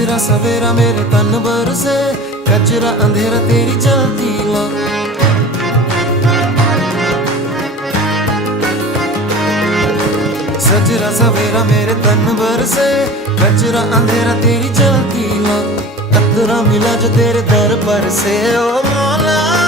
सजरा सवेरा मेरे तन बरसे, कचरा अंधेरा तेरी जलती ला। सजरा सवेरा मेरे तन बरसे, कचरा अंधेरा तेरी जलती ला। कतरा मिला जो तेरे दर पर से, ओ मौला